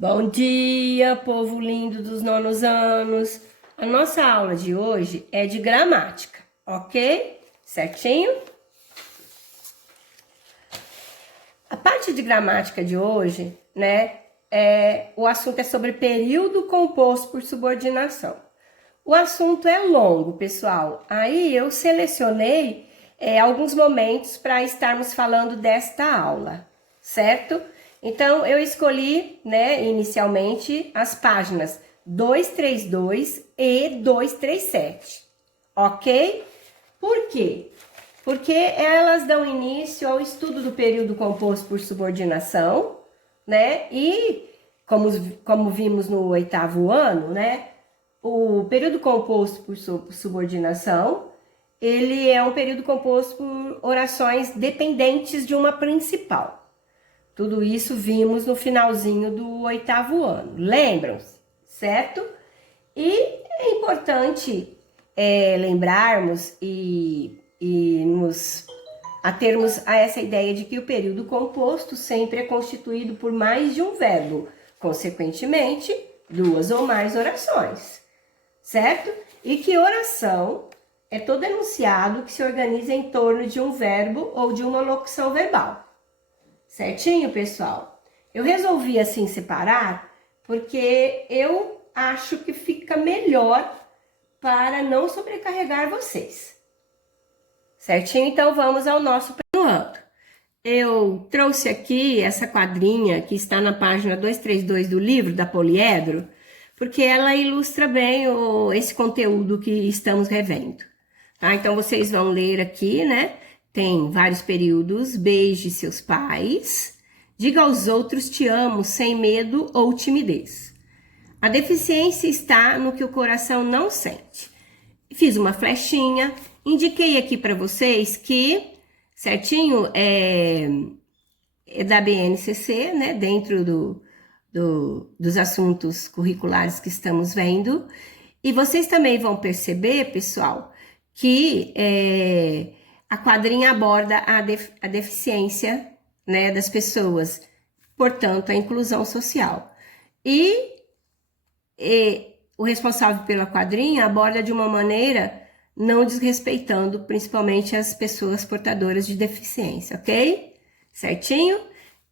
Bom dia, povo lindo dos nonos anos. A nossa aula de hoje é de gramática, ok? Certinho? A parte de gramática de hoje, né, o assunto é sobre período composto por subordinação. O assunto é longo, pessoal. Aí eu selecionei alguns momentos para estarmos falando desta aula, certo? Então, eu escolhi, né, inicialmente, as páginas 232 e 237, ok? Por quê? Porque elas dão início ao estudo do período composto por subordinação, né? E, como vimos no 8º ano, né, o período composto por subordinação, ele é um período composto por orações dependentes de uma principal. Tudo isso vimos no finalzinho do 8º ano. Lembram-se, certo? E é importante lembrarmos e nos atermos a essa ideia de que o período composto sempre é constituído por mais de um verbo, consequentemente, duas ou mais orações, certo? E que oração é todo enunciado que se organiza em torno de um verbo ou de uma locução verbal. Certinho, pessoal? Eu resolvi assim separar porque eu acho que fica melhor para não sobrecarregar vocês. Certinho? Então vamos ao nosso plano. Eu trouxe aqui essa quadrinha que está na página 232 do livro da Poliedro, porque ela ilustra bem esse conteúdo que estamos revendo. Tá? Então vocês vão ler aqui, né? Tem vários períodos. Beije seus pais. Diga aos outros te amo sem medo ou timidez. A deficiência está no que o coração não sente. Fiz uma flechinha. Indiquei aqui para vocês que, certinho, é da BNCC, né? Dentro dos assuntos curriculares que estamos vendo. E vocês também vão perceber, pessoal, que a quadrinha aborda a deficiência, né, das pessoas, portanto, a inclusão social. E o responsável pela quadrinha aborda de uma maneira não desrespeitando principalmente as pessoas portadoras de deficiência, ok? Certinho?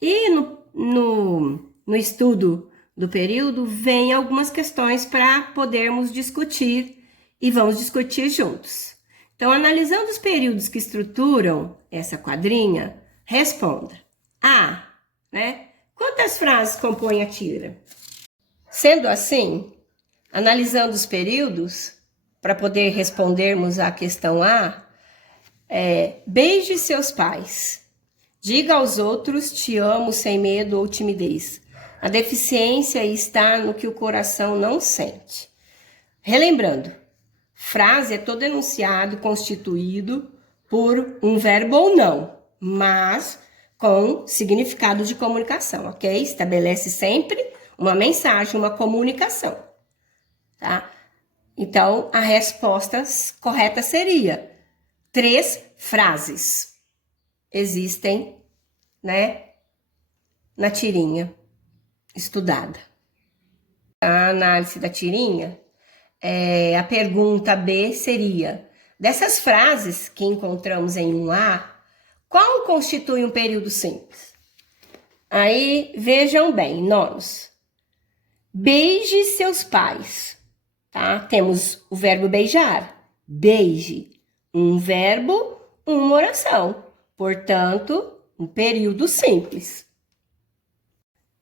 E no estudo do período, vem algumas questões para podermos discutir e vamos discutir juntos. Então, analisando os períodos que estruturam essa quadrinha, responda. A, né? Quantas frases compõem a tira? Sendo assim, analisando os períodos, para poder respondermos à questão A, beije seus pais. Diga aos outros te amo sem medo ou timidez. A deficiência está no que o coração não sente. Relembrando, frase é todo enunciado constituído por um verbo ou não, mas com significado de comunicação, ok? Estabelece sempre uma mensagem, uma comunicação, tá? Então, a resposta correta seria 3 frases existem, né, na tirinha estudada. A análise da tirinha, a pergunta B seria: dessas frases que encontramos em 1A, qual constitui um período simples? Aí, vejam bem, nonos. Beije seus pais, tá? Temos o verbo beijar, beije, um verbo, uma oração. Portanto, um período simples.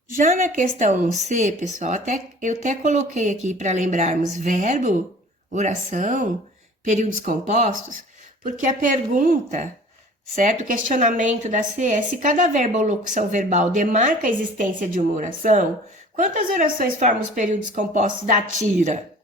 Já na questão 1C, pessoal, eu até coloquei aqui para lembrarmos verbo, oração, períodos compostos, porque a pergunta, certo? O questionamento da C é: se cada verbo ou locução verbal demarca a existência de uma oração, quantas orações formam os períodos compostos da tira?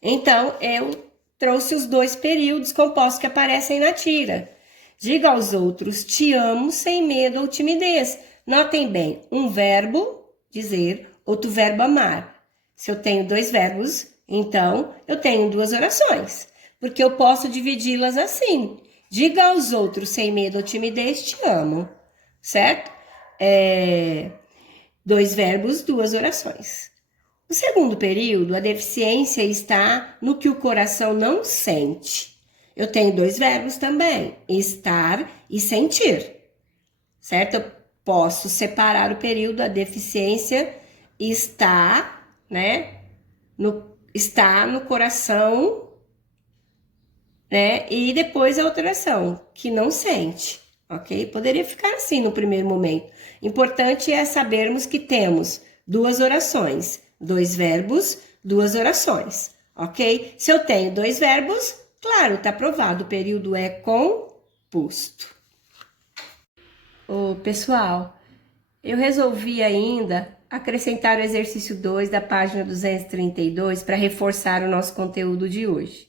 Então, eu trouxe os 2 períodos compostos que aparecem na tira. Diga aos outros te amo sem medo ou timidez. Notem bem, um verbo, dizer, outro verbo, amar. Se eu tenho 2 verbos, então eu tenho 2 orações, porque eu posso dividi-las assim. Diga aos outros sem medo ou timidez, te amo, certo? 2 verbos, 2 orações. No segundo período, a deficiência está no que o coração não sente. Eu tenho 2 verbos também, estar e sentir, certo? Eu posso separar o período, a deficiência está, né? Está no coração, né? E depois a outra oração, que não sente, ok? Poderia ficar assim no primeiro momento. Importante é sabermos que temos 2 orações, 2 verbos, 2 orações, ok? Se eu tenho 2 verbos, claro, tá provado, o período é composto. Ô, pessoal, eu resolvi ainda acrescentar o exercício 2 da página 232 para reforçar o nosso conteúdo de hoje,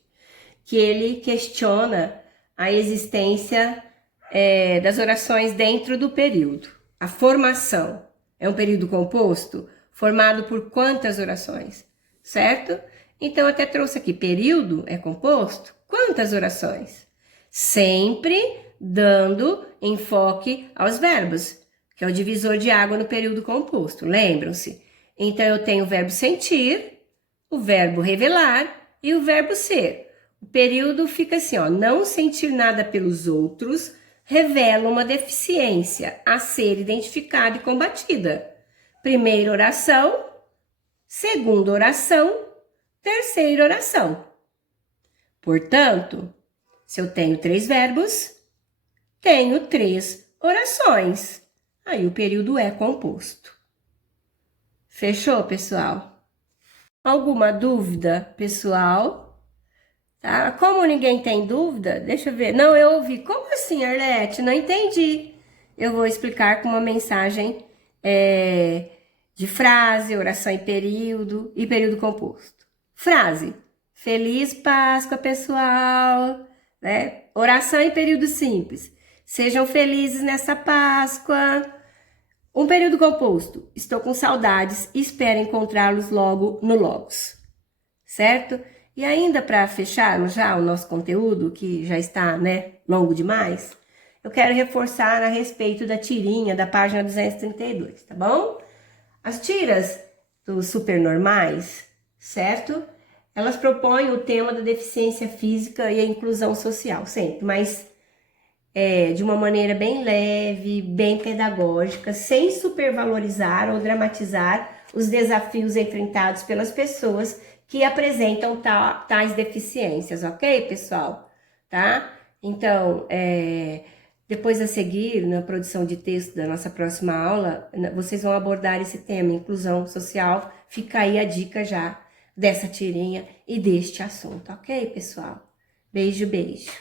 que ele questiona a existência das orações dentro do período. A formação é um período composto formado por quantas orações, certo? Então, até trouxe aqui, período é composto, quantas orações? Sempre dando enfoque aos verbos, que é o divisor de água no período composto, lembram-se? Então, eu tenho o verbo sentir, o verbo revelar e o verbo ser. O período fica assim, ó, não sentir nada pelos outros revela uma deficiência a ser identificada e combatida. Primeira oração, segunda oração, terceira oração. Portanto, se eu tenho 3 verbos, tenho 3 orações. Aí o período é composto. Fechou, pessoal? Alguma dúvida, pessoal? Tá? Como ninguém tem dúvida, deixa eu ver. Não, eu ouvi. Como assim, Arlete? Não entendi. Eu vou explicar com uma mensagem de frase, oração em período e período composto. Frase. Feliz Páscoa, pessoal. Né? Oração em período simples. Sejam felizes nessa Páscoa. Um período composto. Estou com saudades e espero encontrá-los logo no Logos. Certo? E ainda para fecharmos já o nosso conteúdo, que já está, né, longo demais, eu quero reforçar a respeito da tirinha da página 232, tá bom? As tiras dos supernormais, certo? Elas propõem o tema da deficiência física e a inclusão social, sempre, mas de uma maneira bem leve, bem pedagógica, sem supervalorizar ou dramatizar os desafios enfrentados pelas pessoas que apresentam tais deficiências, ok, pessoal? Tá? Então, depois a seguir, na produção de texto da nossa próxima aula, vocês vão abordar esse tema, inclusão social. Fica aí a dica já dessa tirinha e deste assunto, ok, pessoal? Beijo, beijo.